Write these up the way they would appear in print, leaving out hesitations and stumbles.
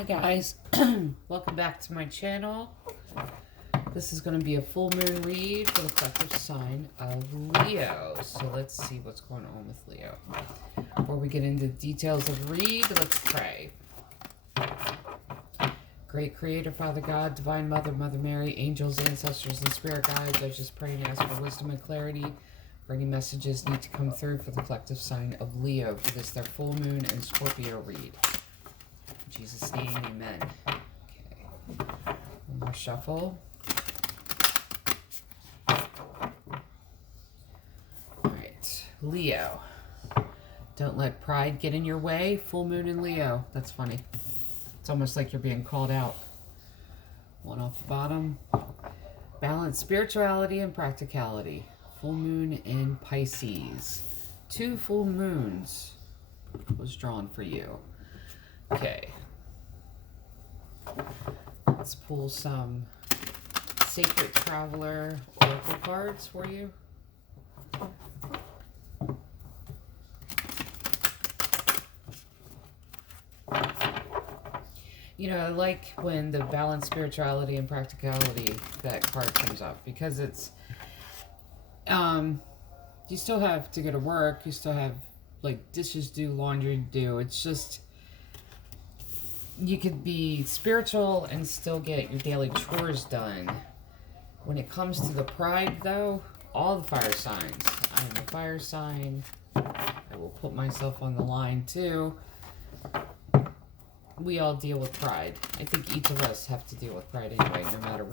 Hi guys, welcome back to my channel. This is going to be a full moon read for the collective sign of Leo. So let's see what's going on with Leo. Before we get into the details of the read, let's pray. Great Creator, Father God, Divine Mother, Mother Mary, angels, ancestors, and spirit guides, I just pray and ask for wisdom and clarity for any messages need to come through for the collective sign of Leo for this, their full moon and Scorpio read. In Jesus' name, amen. Okay, one more shuffle. Alright, Leo. Don't let pride get in your way. Full moon in Leo. That's funny. It's almost like you're being called out. One off the bottom. Balance spirituality and practicality. Full moon in Pisces. 2 full moons was drawn for you. Okay. Let's pull some Sacred Traveler Oracle cards for you. You know, I like when the balance, spirituality, and practicality, that card comes up. Because it's, you still have to go to work. You still have, like, dishes to do, laundry to do. It's just, you could be spiritual and still get your daily chores done. When it comes to the pride, though, all the fire signs. I am a fire sign. I will put myself on the line, too. We all deal with pride. I think each of us have to deal with pride anyway, no matter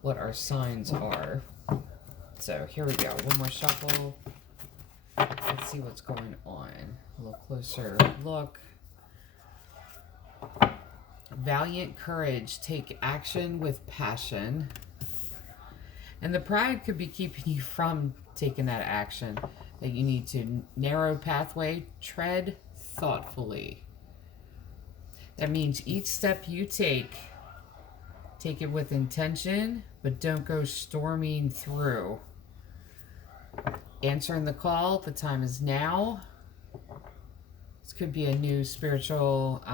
what our signs are. So here we go. One more shuffle. Let's see what's going on. A little closer look. Valiant courage. Take action with passion. And the pride could be keeping you from taking that action. That you need to narrow pathway. Tread thoughtfully. That means each step you take it with intention, but don't go storming through. Answering the call, the time is now. This could be a new spiritual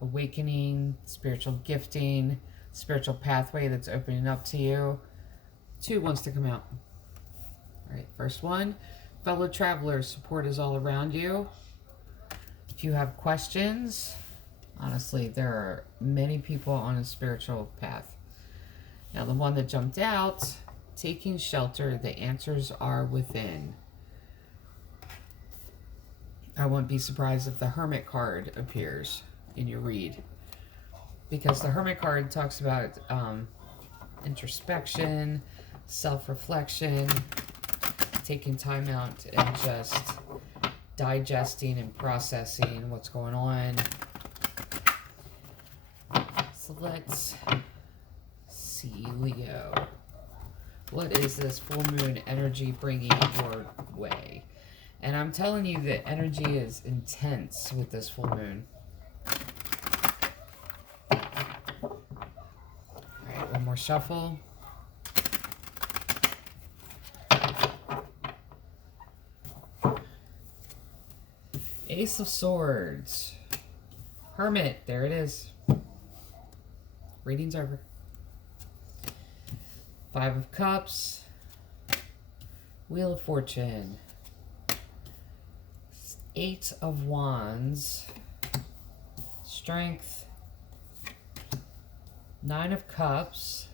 awakening, spiritual gifting, spiritual pathway that's opening up to you. 2 wants to come out. All right, first one. Fellow travelers, support is all around you. If you have questions, honestly, there are many people on a spiritual path. Now, the one that jumped out, taking shelter, the answers are within. I wouldn't be surprised if the Hermit card appears in your read. Because the Hermit card talks about introspection, self-reflection, taking time out and just digesting and processing what's going on. So let's see, Leo. What is this full moon energy bringing your way? And I'm telling you that energy is intense with this full moon. Alright, one more shuffle. Ace of Swords. Hermit, there it is. Reading's over. 5 of Cups. Wheel of Fortune. 8 of Wands. Strength. 9 of Cups.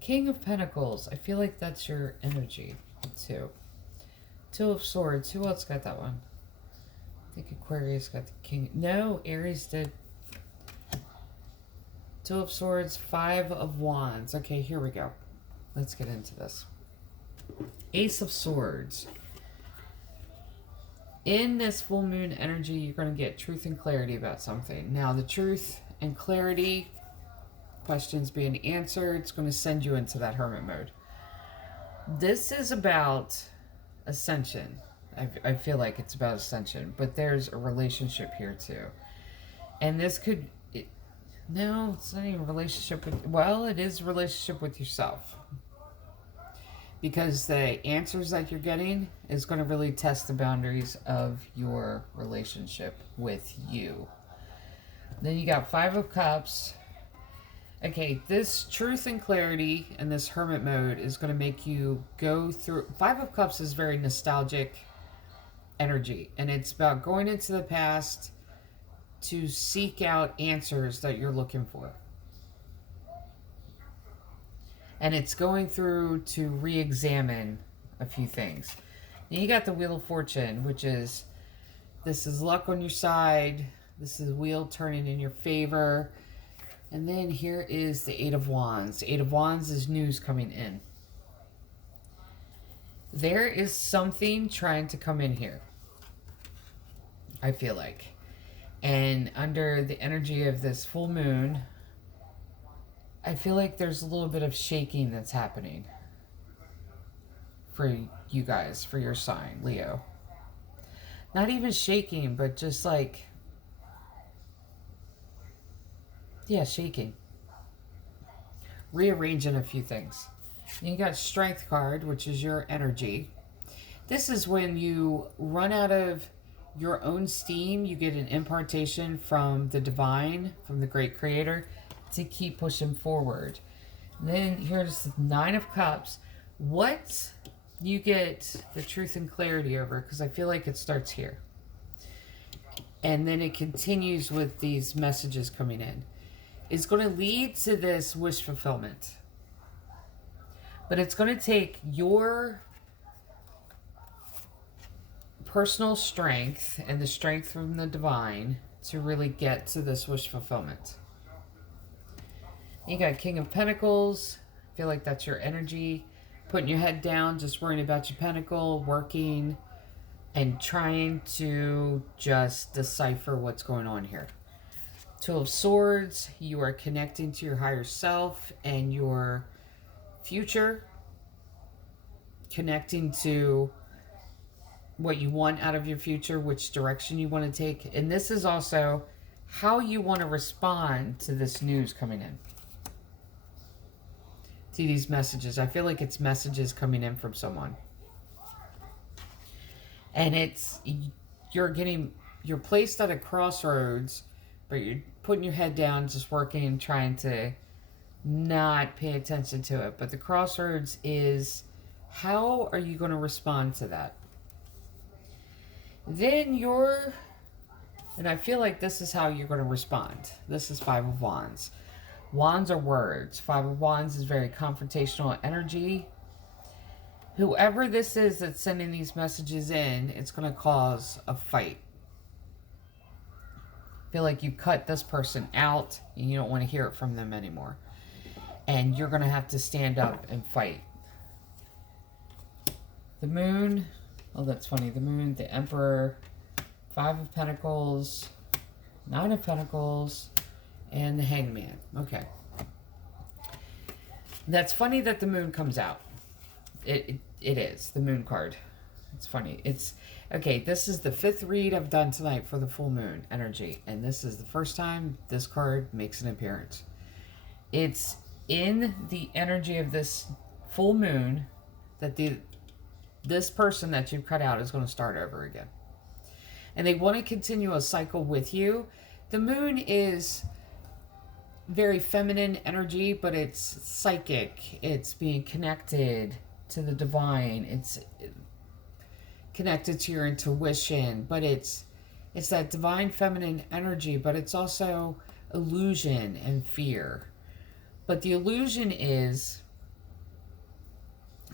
King of Pentacles. I feel like that's your energy, too. 2 of Swords. Who else got that one? I think Aquarius got the King. No, Aries did. 2 of Swords, 5 of Wands. Okay, here we go. Let's get into this. Ace of Swords. In this full moon energy, you're going to get truth and clarity about something. Now, the truth and clarity, questions being answered, it's going to send you into that hermit mode. This is about ascension. I feel like it's about ascension, but there's a relationship here too. And this could... No, it's not even a relationship with... Well, it is a relationship with yourself. because the answers that you're getting is going to really test the boundaries of your relationship with you. Then you got Five of Cups. Okay, this truth and clarity and this hermit mode is going to make you go through. Five of Cups is very nostalgic energy, and it's about going into the past to seek out answers that you're looking for. And it's going through to re-examine a few things. Then you got the Wheel of Fortune, which is, this is luck on your side. This is wheel turning in your favor. And then here is the Eight of Wands. Eight of Wands is news coming in. There is something trying to come in here, I feel like. And under the energy of this full moon, I feel like there's a little bit of shaking that's happening for you guys, for your sign, Leo. Not even shaking, but just like, yeah, shaking. Rearranging a few things. And you got Strength card, which is your energy. This is when you run out of your own steam, you get an impartation from the divine, from the great creator, to keep pushing forward. And then here's the Nine of Cups. What you get the truth and clarity over, because I feel like it starts here. And then it continues with these messages coming in. It's going to lead to this wish fulfillment. But it's going to take your personal strength and the strength from the divine to really get to this wish fulfillment. You got King of Pentacles. I feel like that's your energy. Putting your head down, just worrying about your pentacle, working, and trying to just decipher what's going on here. Two of Swords, you are connecting to your higher self and your future. Connecting to what you want out of your future, which direction you want to take. And this is also how you want to respond to this news coming in. To these messages. I feel like it's messages coming in from someone. And it's, you're placed at a crossroads, but you're putting your head down, just working and trying to not pay attention to it. But the crossroads is, how are you going to respond to that? Then and I feel like this is how you're going to respond. This is Five of Wands. Wands are words. Five of Wands is very confrontational energy. Whoever this is that's sending these messages in, it's going to cause a fight. I feel like you cut this person out and you don't want to hear it from them anymore. And you're going to have to stand up and fight. The Moon. Oh, that's funny. The Moon, the Emperor, Five of Pentacles, Nine of Pentacles, and the Hangman. Okay. That's funny that the Moon comes out. It is. The Moon card. It's funny. It's... Okay, this is the 5th read I've done tonight for the full moon energy. And this is the first time this card makes an appearance. It's in the energy of this full moon that this person that you've cut out is going to start over again. And they want to continue a cycle with you. The moon is very feminine energy, but it's psychic. It's being connected to the divine. It's connected to your intuition, but it's that divine feminine energy, but it's also illusion and fear. But the illusion is,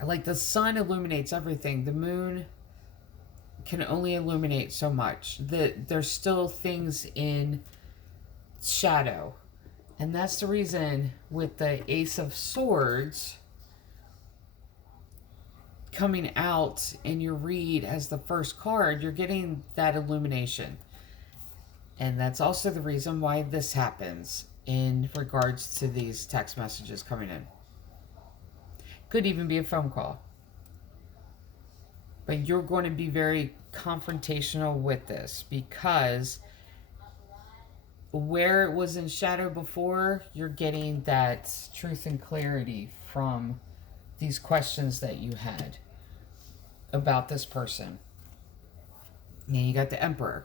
like, the sun illuminates everything. The moon can only illuminate so much. There's still things in shadow. And that's the reason with the Ace of Swords coming out in your read as the first card, you're getting that illumination. And that's also the reason why this happens in regards to these text messages coming in. Could even be a phone call. But you're going to be very confrontational with this, because where it was in shadow before, you're getting that truth and clarity from these questions that you had about this person. And you got the Emperor.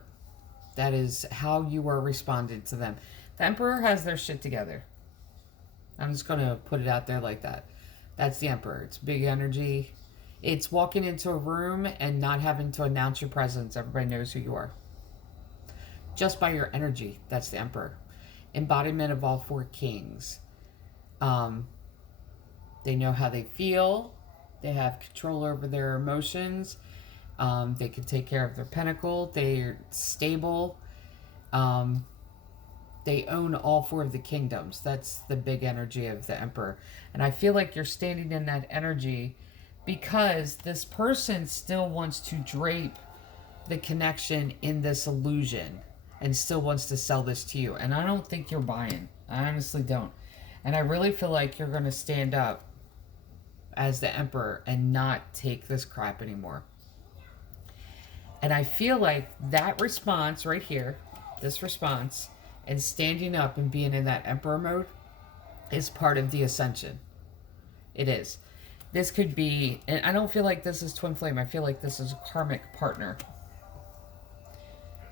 That is how you are responding to them. The Emperor has their shit together. I'm just going to put it out there like that. That's the Emperor. It's big energy. It's walking into a room and not having to announce your presence. Everybody knows who you are. Just by your energy. That's the Emperor. Embodiment of all four kings. They know how they feel. They have control over their emotions. They can take care of their pentacle. They're stable. They own all four of the kingdoms. That's the big energy of the Emperor. And I feel like you're standing in that energy because this person still wants to drape the connection in this illusion and still wants to sell this to you. And I don't think you're buying. I honestly don't. And I really feel like you're going to stand up as the Emperor and not take this crap anymore. And I feel like that response right here, this response, and standing up and being in that Emperor mode is part of the ascension. It is. This could be, and I don't feel like this is twin flame. I feel like this is a karmic partner.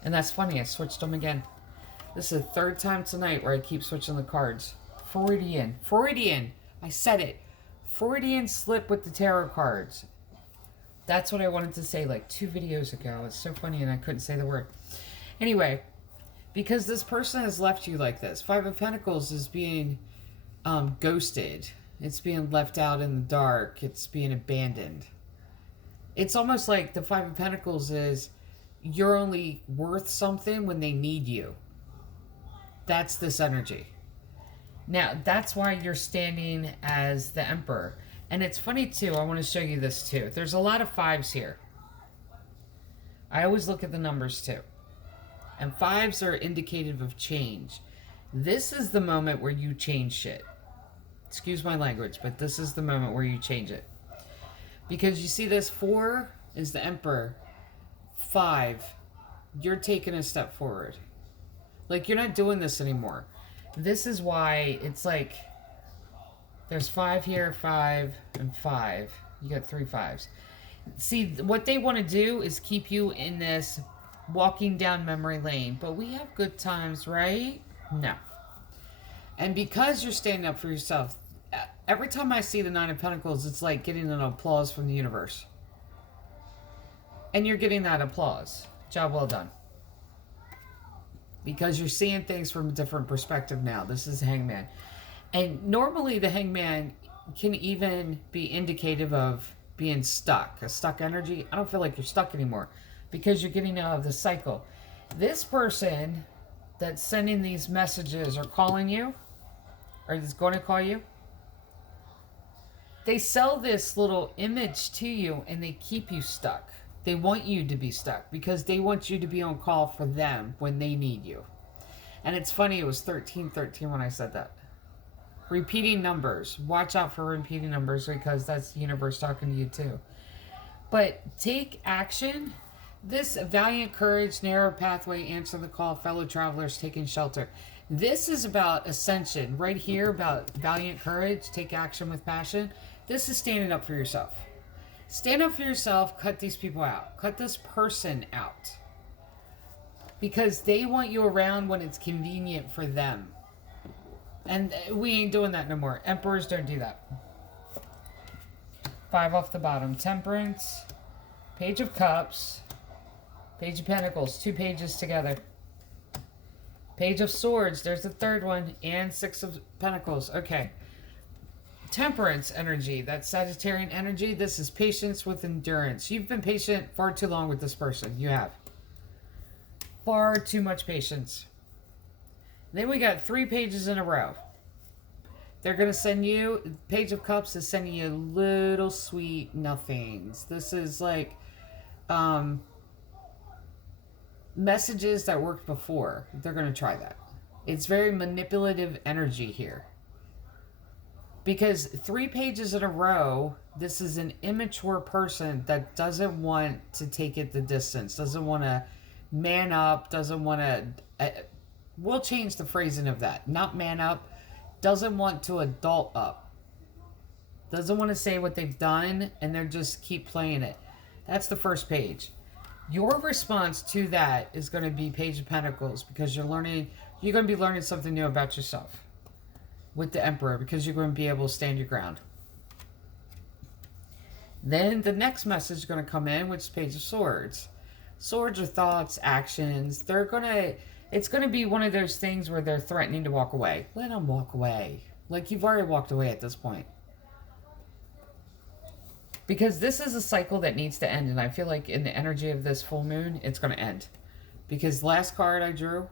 And that's funny. I switched them again. This is the third time tonight where I keep switching the cards. Freudian. Freudian. I said it. Freudian slip with the tarot cards. That's what I wanted to say like 2 videos ago. It's so funny and I couldn't say the word. Anyway, because this person has left you like this. 5 of Pentacles is being ghosted. It's being left out in the dark. It's being abandoned. It's almost like the 5 of Pentacles is you're only worth something when they need you. That's this energy. Now, that's why you're standing as the Emperor. And it's funny, too. I want to show you this, too. There's a lot of 5s here. I always look at the numbers, too. And 5s are indicative of change. This is the moment where you change shit. Excuse my language, but this is the moment where you change it. Because you see this 4 is the Emperor. 5, you're taking a step forward. Like, you're not doing this anymore. This is why it's like there's 5 here, 5, and 5. You got 3 5s. See, what they want to do is keep you in this walking down memory lane. But we have good times, right? No. And because you're standing up for yourself, every time I see the 9 of Pentacles, it's like getting an applause from the universe. And you're getting that applause. Job well done. Because you're seeing things from a different perspective now. This is Hangman. And normally the Hangman can even be indicative of being stuck. A stuck energy. I don't feel like you're stuck anymore. Because you're getting out of the cycle. This person that's sending these messages or calling you, or is going to call you, they sell this little image to you and they keep you stuck. They want you to be stuck because they want you to be on call for them when they need you. And it's funny, it was 1313 when I said that. Repeating numbers. Watch out for repeating numbers because that's the universe talking to you too. But take action. This valiant courage, narrow pathway, answer the call, fellow travelers taking shelter. This is about ascension. Right here about valiant courage, take action with passion. This is standing up for yourself. Stand up for yourself, cut these people out. Cut this person out. Because they want you around when it's convenient for them. And we ain't doing that no more. Emperors don't do that. 5 off the bottom. Temperance. Page of Cups. Page of Pentacles. 2 pages together. Page of Swords. There's the 3rd one. And 6 of Pentacles. Okay. Temperance energy, that Sagittarian energy, this is patience with endurance. You've been patient far too long with this person. You have. Far too much patience. Then we got 3 pages in a row. They're going to send you, Page of Cups is sending you little sweet nothings. This is like messages that worked before. They're going to try that. It's very manipulative energy here. Because 3 pages in a row, this is an immature person that doesn't want to take it the distance, doesn't want to man up, doesn't want to... we'll change the phrasing of that. Not man up, doesn't want to adult up. Doesn't want to say what they've done, and they're just keep playing it. That's the first page. Your response to that is going to be Page of Pentacles, because you're going to be learning something new about yourself with the Emperor, because you're going to be able to stand your ground. Then the next message is going to come in, which is Page of Swords. Swords are thoughts, actions. It's going to be one of those things where they're threatening to walk away. Let them walk away. Like, you've already walked away at this point. Because this is a cycle that needs to end. And I feel like in the energy of this full moon, it's going to end. Because last card I drew,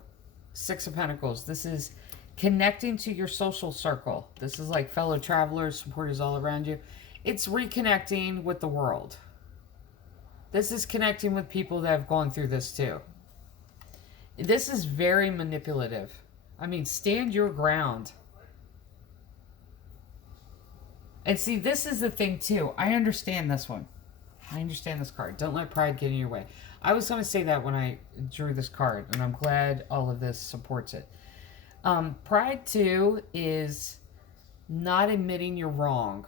Six of Pentacles. This is connecting to your social circle. This is like fellow travelers, supporters all around you. It's reconnecting with the world. This is connecting with people that have gone through this too. This is very manipulative. I mean, stand your ground. And see, this is the thing too. I understand this one. I understand this card. Don't let pride get in your way. I was going to say that when I drew this card, and I'm glad all of this supports it. Pride too is not admitting you're wrong.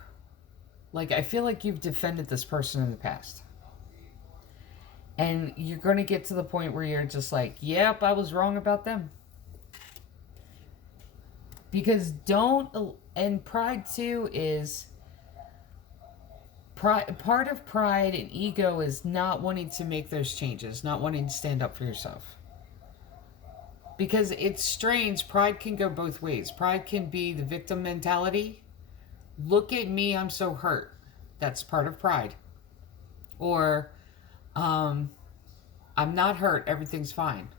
Like, I feel like you've defended this person in the past. And you're going to get to the point where you're just like, yep, I was wrong about them. Because and pride too is, part of pride and ego is not wanting to make those changes, not wanting to stand up for yourself. Because it's strange, pride can go both ways. Pride can be the victim mentality. Look at me, I'm so hurt. That's part of pride. Or, I'm not hurt, everything's fine.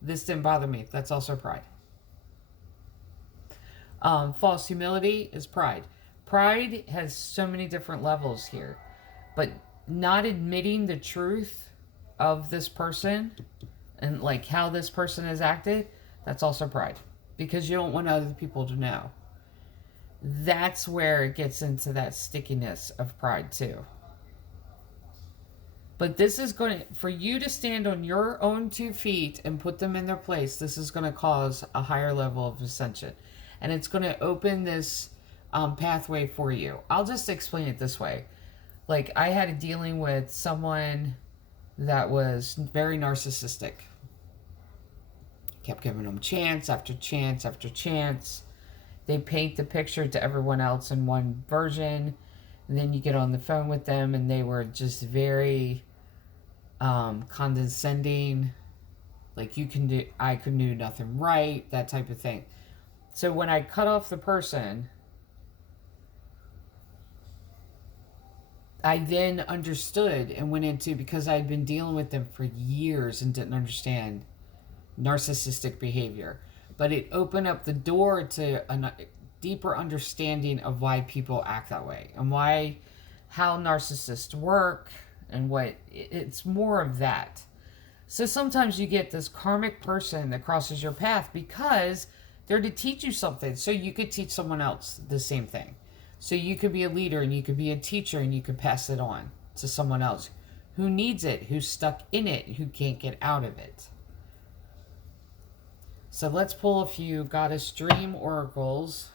This didn't bother me. That's also pride. False humility is pride. Pride has so many different levels here. But not admitting the truth of this person and like how this person has acted, that's also pride. Because you don't want other people to know. That's where it gets into that stickiness of pride too. But this is going to, for you to stand on your own 2 feet and put them in their place, this is going to cause a higher level of ascension. And it's going to open this pathway for you. I'll just explain it this way. Like, I had a dealing with someone that was very narcissistic. Kept giving them chance after chance after chance. They paint the picture to everyone else in one version. And then you get on the phone with them and they were just very condescending. Like, I could do nothing right, that type of thing. So when I cut off the person, I then understood and went into, because I'd been dealing with them for years and didn't understand narcissistic behavior. But it opened up the door to a deeper understanding of why people act that way and how narcissists work and it's more of that. So sometimes you get this karmic person that crosses your path because they're to teach you something, so you could teach someone else the same thing. So you could be a leader and you could be a teacher and you could pass it on to someone else who needs it, who's stuck in it, who can't get out of it. So let's pull a few Goddess Dream Oracles.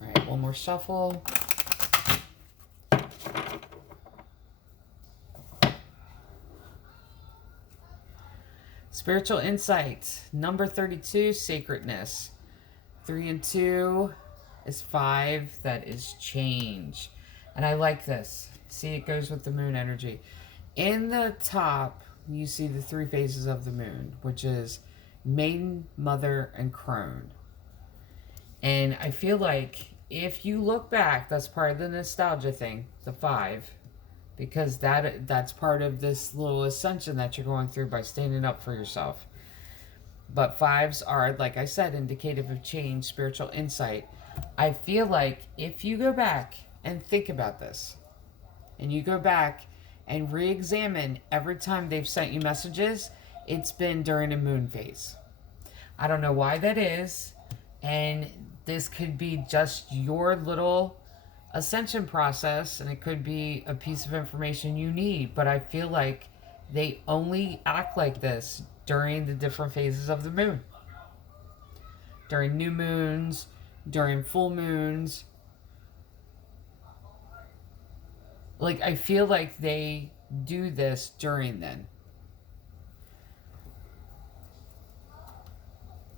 Alright, one more shuffle. Spiritual Insight, number 32, Sacredness. 3 and 2 is 5. That is change. And I like this. See, it goes with the moon energy. In the top, you see the 3 phases of the moon, which is Maiden, Mother, and Crone. And I feel like if you look back, that's part of the nostalgia thing, the 5. Because that's part of this little ascension that you're going through by standing up for yourself. But 5s are, like I said, indicative of change, spiritual insight. I feel like if you go back and think about this, and you go back and re-examine every time they've sent you messages, it's been during a moon phase. I don't know why that is, and this could be just your little ascension process, and it could be a piece of information you need, but I feel like they only act like this during the different phases of the moon. During new moons, during full moons. Like, I feel like they do this during then.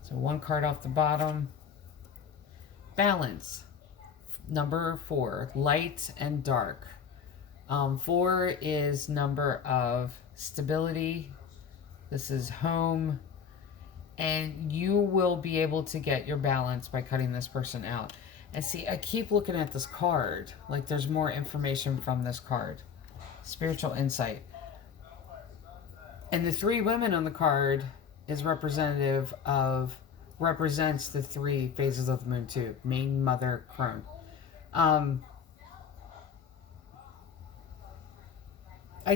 So one card off the bottom. Balance. Number 4, light and dark. 4 is number of stability. This is home. And you will be able to get your balance by cutting this person out. And see, I keep looking at this card. Like, there's more information from this card. Spiritual insight. And the 3 women on the card is representative of, represents the 3 phases of the moon too. Main, mother, crone. I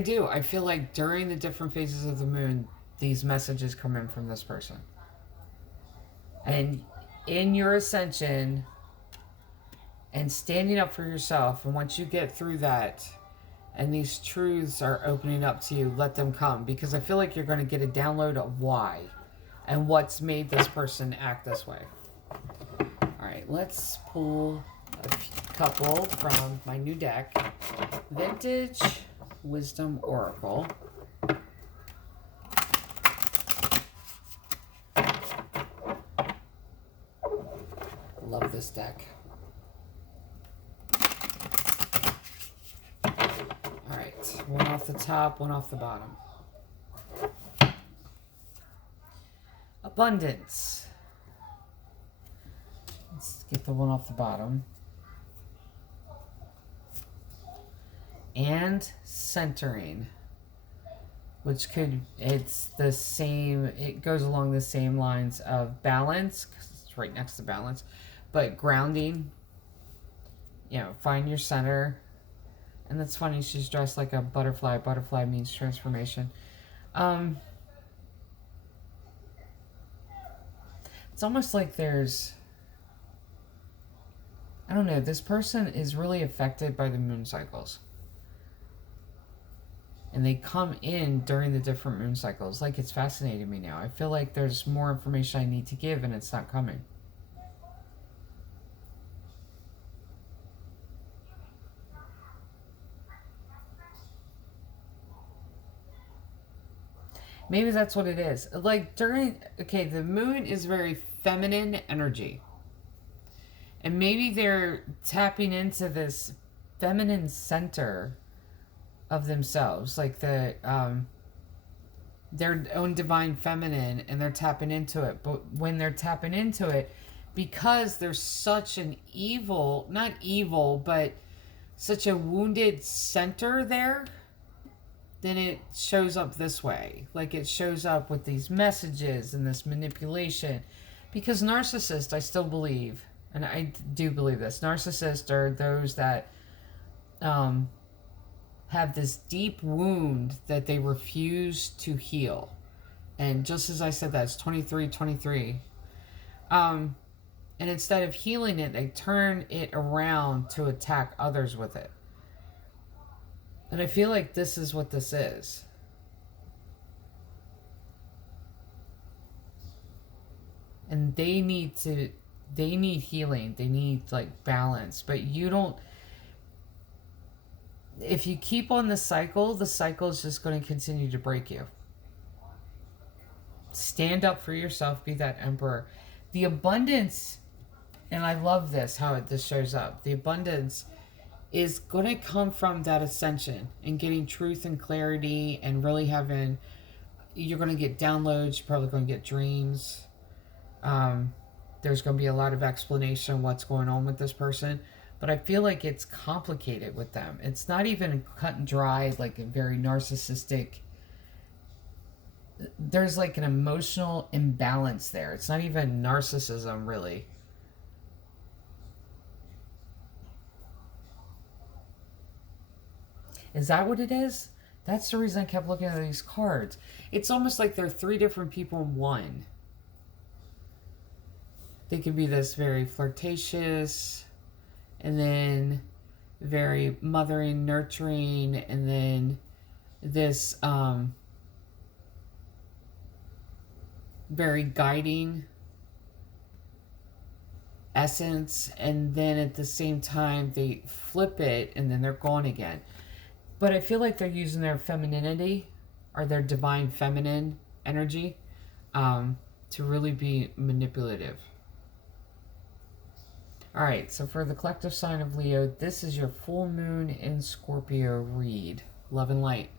do. I feel like during the different phases of the moon, these messages come in from this person. And in your ascension and standing up for yourself, and once you get through that and these truths are opening up to you, let them come. Because I feel like you're going to get a download of why and what's made this person act this way. All right, let's pull a couple from my new deck. Vintage Wisdom Oracle. Love this deck. All right, one off the top, one off the bottom. Abundance. Let's get the one off the bottom. And centering, which could, it's the same, it goes along the same lines of balance, because it's right next to balance, but grounding, you know, find your center. And that's funny, she's dressed like a butterfly. Butterfly means transformation. It's almost like there's, I don't know, this person is really affected by the moon cycles. And they come in during the different moon cycles. Like, it's fascinating me now. I feel like there's more information I need to give and it's not coming. Maybe that's what it is. Like, during, okay, the moon is very feminine energy. And maybe they're tapping into this feminine center of themselves, like the their own divine feminine, and they're tapping into it. But when they're tapping into it, because there's such an evil, not evil, but such a wounded center there, then it shows up this way. Like, it shows up with these messages and this manipulation. Because narcissists, I still believe, and I do believe this, narcissists are those that have this deep wound that they refuse to heal. And just as I said, that's 23. And instead of healing it, they turn it around to attack others with it. And I feel like this is what this is. And they need healing. They need, like, balance. But you don't, if you keep on the cycle is just going to continue to break you. Stand up for yourself. Be that emperor. The abundance, and I love this, how this shows up. The abundance is going to come from that ascension and getting truth and clarity and really having, you're going to get downloads. You're probably going to get dreams. There's going to be a lot of explanation of what's going on with this person. But I feel like it's complicated with them. It's not even cut and dry, like a very narcissistic. There's like an emotional imbalance there. It's not even narcissism, really. Is that what it is? That's the reason I kept looking at these cards. It's almost like they're 3 different people in one. They could be this very flirtatious, and then very mothering, nurturing, and then this very guiding essence, and then at the same time they flip it and then they're gone again. But I feel like they're using their femininity or their divine feminine energy to really be manipulative. All right, so for the collective sign of Leo, this is your full moon in Scorpio read. Love and light.